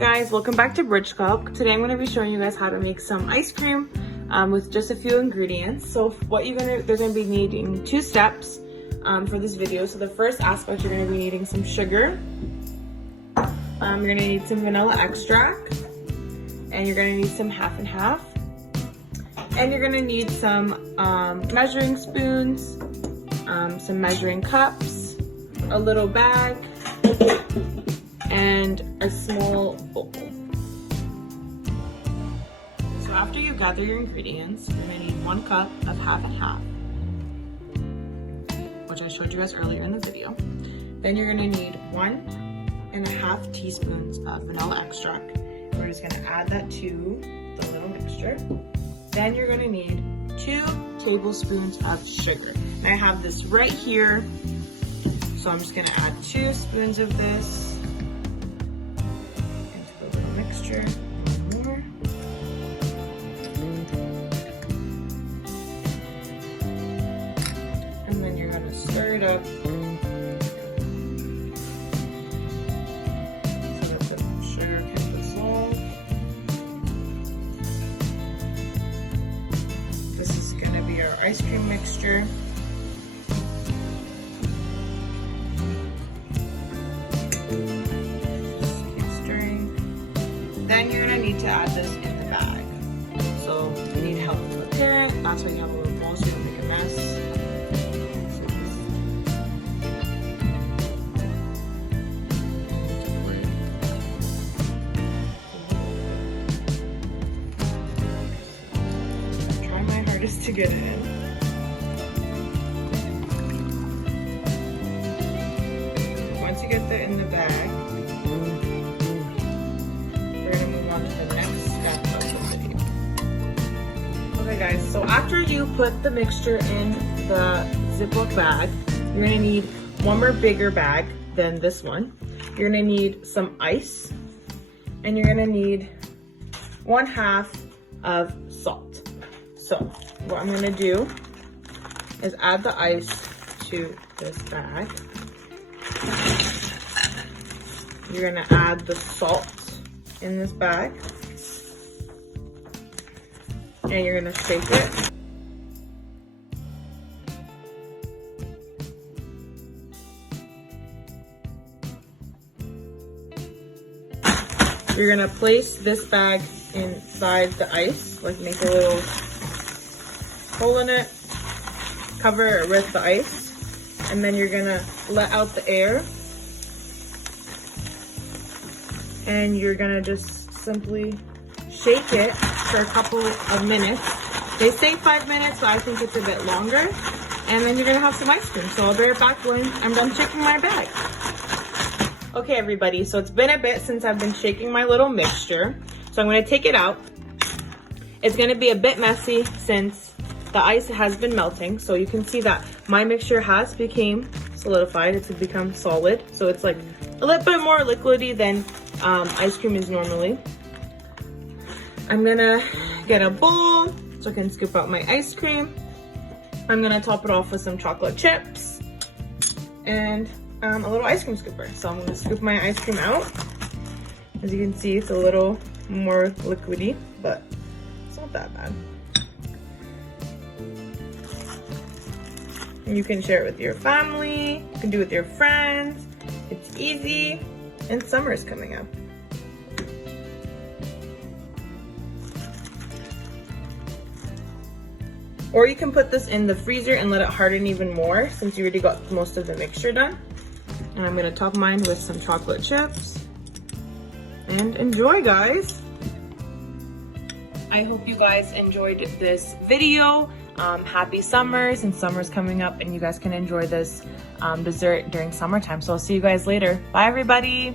guys, welcome back to Bridge Club. Today I'm going to be showing you guys how to make some ice cream with just a few ingredients. So what they're going to be needing 2 steps for this video. So the first aspect, you're going to be needing some sugar. You're going to need some vanilla extract, and you're going to need some half and half. And you're going to need some measuring spoons, some measuring cups, a little bag, and a small bowl. So after you gather your ingredients, you're going to need 1 cup of half and half, which I showed you guys earlier in the video. Then you're going to need 1.5 teaspoons of vanilla extract. We're just going to add that to the little mixture. Then you're going to need 2 tablespoons of sugar. And I have this right here, so I'm just going to add 2 spoons of this into the little mixture. More. And then you're going to stir it up so that the sugar can dissolve. This is going to be our ice cream mixture. Then you're gonna need to add this in the bag. So you need help to prepare it. That's why you have a little bowl so you don't make a mess. Try my hardest to get it in. Once you get that in the bag, okay guys, so after you put the mixture in the Ziploc bag, you're gonna need 1 more bigger bag than this one. You're gonna need some ice, and you're gonna need 1/2 of salt. So what I'm gonna do is add the ice to this bag. You're gonna add the salt in this bag. And you're gonna shake it. You're gonna place this bag inside the ice, like make a little hole in it, cover it with the ice, and then you're gonna let out the air. And you're gonna just simply shake it for a couple of minutes. They say 5 minutes, but I think it's a bit longer. And then you're gonna have some ice cream. So I'll be right back when I'm done shaking my bag. Okay everybody, so it's been a bit since I've been shaking my little mixture. So I'm gonna take it out. It's gonna be a bit messy since the ice has been melting. So you can see that my mixture has become solidified. It's become solid. So it's like a little bit more liquidy than ice cream is normally. I'm gonna get a bowl so I can scoop out my ice cream. I'm gonna top it off with some chocolate chips and a little ice cream scooper. So I'm gonna scoop my ice cream out. As you can see, it's a little more liquidy, but it's not that bad. And you can share it with your family, you can do it with your friends. It's easy, and summer is coming up. Or you can put this in the freezer and let it harden even more since you already got most of the mixture done. And I'm gonna top mine with some chocolate chips. And enjoy, guys. I hope you guys enjoyed this video. Happy summer, since summer's coming up and you guys can enjoy this dessert during summertime. So I'll see you guys later. Bye everybody.